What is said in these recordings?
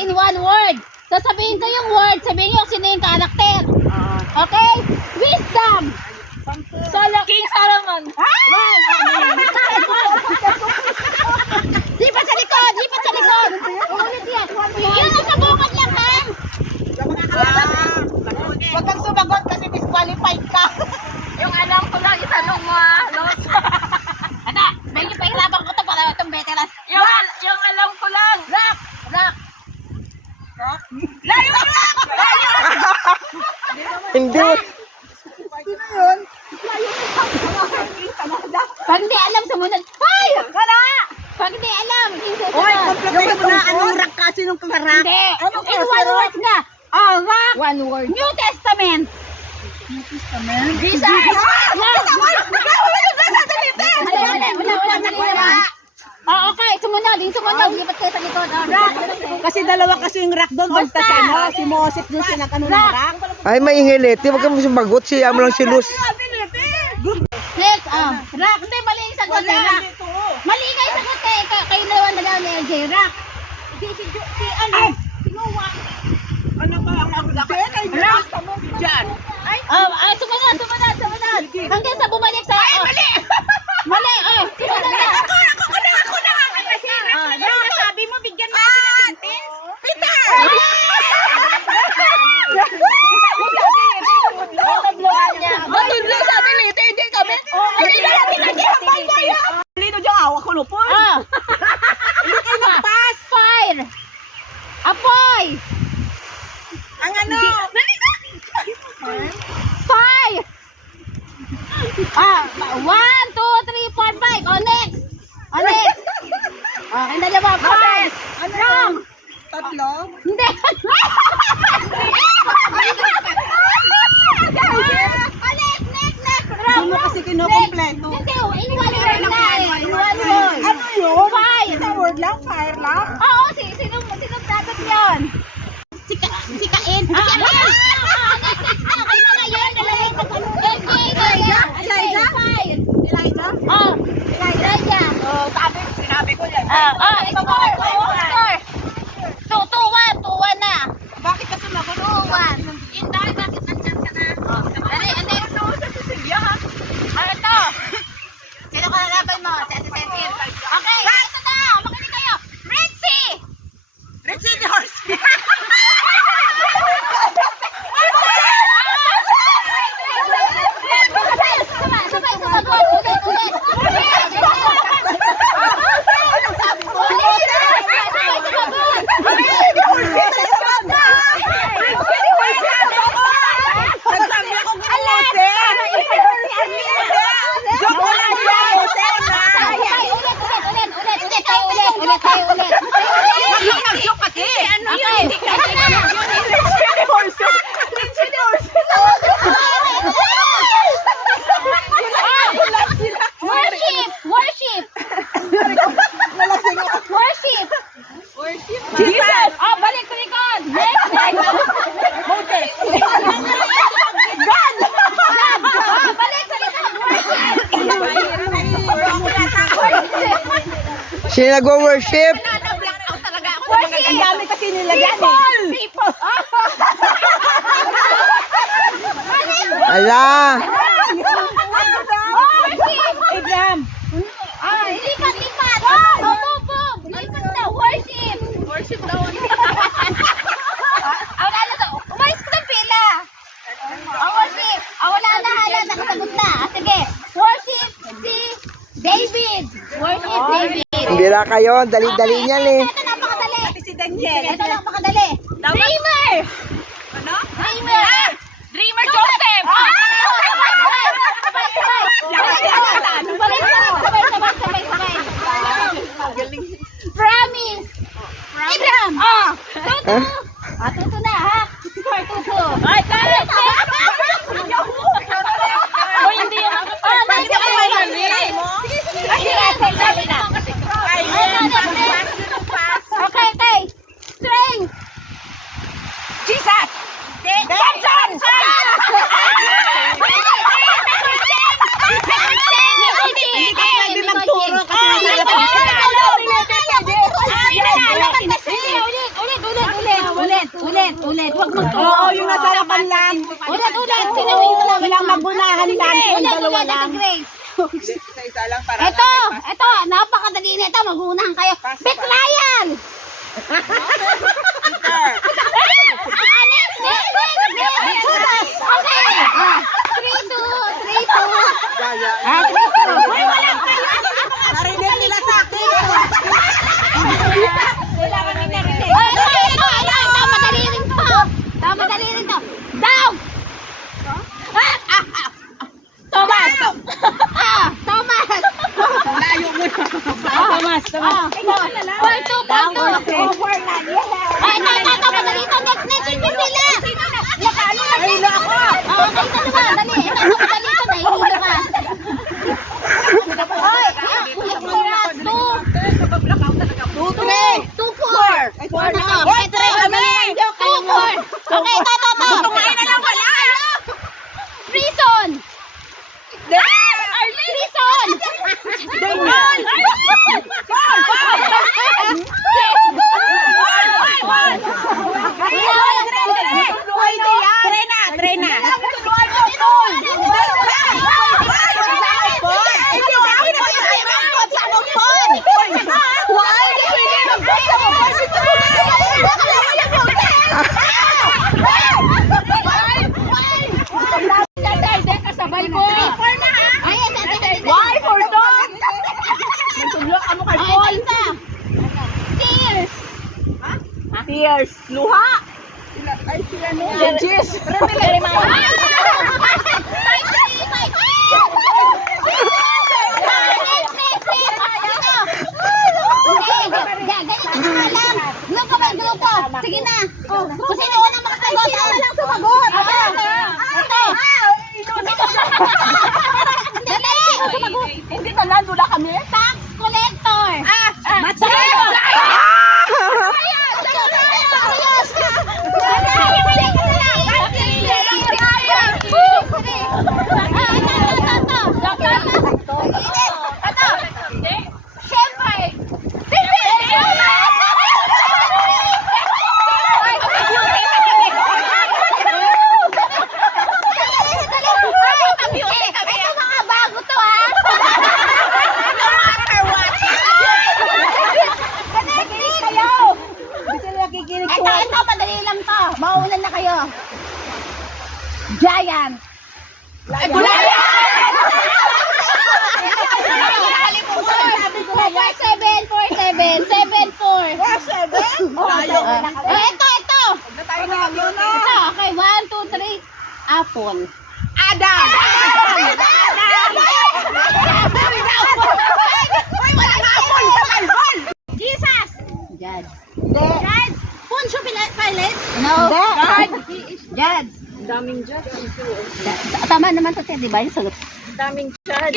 in one word. Sasabihin ko yung word, sabihin niyo sino yung karakter. Okay? Wisdom. King Solomon. Lipat sa likod, lipat sa likod. Ulit yan. Yun ang sabukan lang, ha? Huwag kang sumagot kasi disqualified ka. Yung alam ko lang, itanong mo Los. Ano, medyo pahirapan ko to para itong veteran. Yung alam ko lang. Rock! Rock! Hindi. Pag hindi alam, sumunod. Ay! Wala! Pag hindi alam, hindi susunod. Yung mo na anong rank kasi nung karak. Hindi. Anong In klase one rock? word nga. Oh, rock! One word. New Testament! Jesus! Wala. Oh, okay. Sumunod. Yung sumunod. Lipat kayo sa likod. Oh, rock. Kasi dalawa kasi yung rock doon. Basta si, ano, si Moses doon sinakano ng rock. Ay, maingil eh. Huwag kang sumagot. Siya mo lang si Luz. Next. Rock. Hindi, mali yung sagot. Rock. Mali kayo sagot eh. Kayo naman na lang ni LJ. Rock. Si ano? Si Noah. Ano ba ang Rock. Diyan. Sumunod. Hanggang sa bumalik sa... Ay, mali! Mali. Sumunod na. Ako na. Rock. Sabi mo, bigyan mo kasi ng sentence. Peter! Matudlo sa atin ito, hindi kami. Hindi na natin nag-ihabay kayo. Lino dyan, awak ko lupon. Hindi kayo mag-pass. Fire. Apoy. Ang ano? Five. 1, 2, 3, 4, 5. Next. Hindi na ba? Five. Wrong. Tatlo? Hindi. Next. Wrong. Hindi mo kasi kinukompleto. Hindi. In one word na eh. In one word. Ano yun? Fire. Isang word lang? Fire lang? Oo, sino dapat yun? Si Kain. Next. Okay na yun. Elijah? Oh, Elijah. Sinabi ko yan. Score. 2-1 na. Bakit ka sumagot? 2-1. Inday, bakit nandyan ka na? Dali, ano yun? Ano to? Sino ka nalaban mo? Si Assistant. Okay, ito na. Makinig kayo. Red Sea. Red Sea Horse. Sabay, sumagot. Ulit. Worship. Jesus! Oh, balik sa likod. Next. Moses! Balik sa likod. Worship. Sino nag-worship? Ang dami kasi nilagyan eh. People. Ala! Abraham! Lipat. Move. Lipat na. Worship daw. Wala na. Umalis ko ng pila. Worship. Wala na. Nakasagot na. Sige. Worship si David. Worship David. Bira kayo. Dali-dali niyan eh. Ito napakadali. Pati si Daniel. Ito napakadali. Dreamer. Ano? Dreamer Joseph. Sabay. Promise. Abraham. Tutu. Tutu na ha. Score tutu. Ay, kaya. Hindi yan ako. Okay. Strength. Jesus! Johnson! Hindi magturo kasi Ulit. Ulit. Huwag mo to. Oo, yung nasa harapan lang. Ulit. Sinawing ko lang. Walang magunahan lang. Yung dalawa Ulit, lang. Grace. Isa-isa lang para Ito, napakadali na ito. Magunahan kayo. Betrayan! Next. Okay. 3-2. Narinig nila sa akin. Kailangan may narinig. Ito, madali rin to. Down! Thomas! Thomas! Layo mo na. Thomas. 4-2. Ay, ito, madali to. Next, yung pila. Nahilo ako. Kayo dalawa, dali. Ito, madali to. Nahihilo ka. Hoy, congrats, 2-4. 4 na to. Hoy, 3 kami. 2-4. Okay, ito. Tumain na lang wala. Prison! Prison! Try na. Kasabay mo. Why for dog? Nagtudlo ka mo kay Paul. Tears! Tears. Luha. Ay, sila no. Judges. Sige na. Kung sino unang makasagot. Sino lang sumagot. Ito. Dali. Hindi na nandula kami. Tax collector. Mateo. Ito, madali lang to. Mauunan na kayo. Giant. Ito. Okay, 1, 2, 3. Apple. Adam. Jesus. Judge. Judge. Poncho Pilate. No. Judge. Daming judge. Tama naman to, di ba? Yung sagot. Daming judge.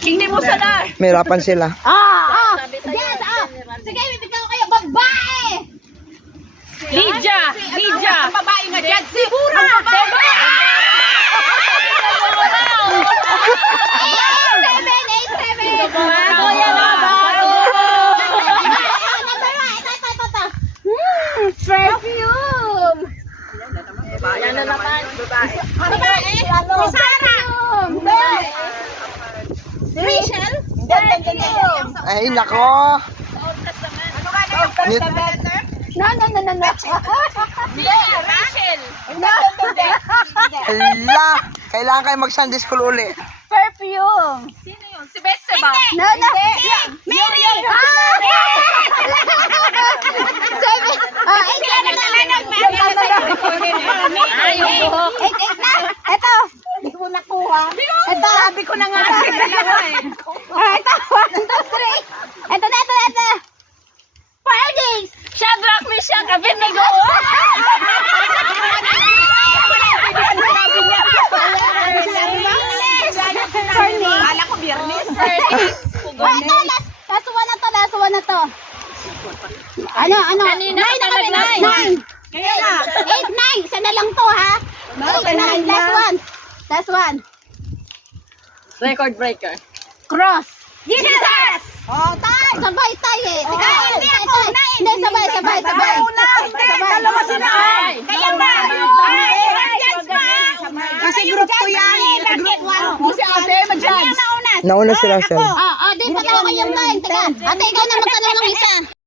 King ni Musa na. Mahirapan sila. Yes, sige, bibigyan ko kayo. Babae! Lydia. Ang babae nga dyan. Sigura. Ang babae. 8-7. Bago yan na, bago. Number 1. Ito. Perfume. Yan na naman. Babae. Si Sarah. Rachel. Ay, nako. No. Rachel. Hala. Kailangan kayo mag-Sunday school uli. Perfume. Sino yun? Si Betseba. No. Mary. Ay, yung buhok. 8 na. Ito. Hindi ko nakuha. Ito. Sabi ko na nga. Ito. 1, 2, 3. Ito na. Fridays. Shadrach, Meshach, Abednego. Kala ko biyernes. Wait, last one na to. Ano? Kanina Nine na ka kami, nag-nine. nine. Kaya na. 8, 9. Isa na lang to, ha? 8, 9. Last one. Record breaker. Cross. Jesus! Oh, tay. Sabay tayo eh. Hindi ako. Hindi, sabay. Una, hindi. yan. Bakit? O si ate, mag-judge. Nauna. Nauna sila, sir. Di pa ako yung line. Teka. Ate, ikaw na magtanong ng isa.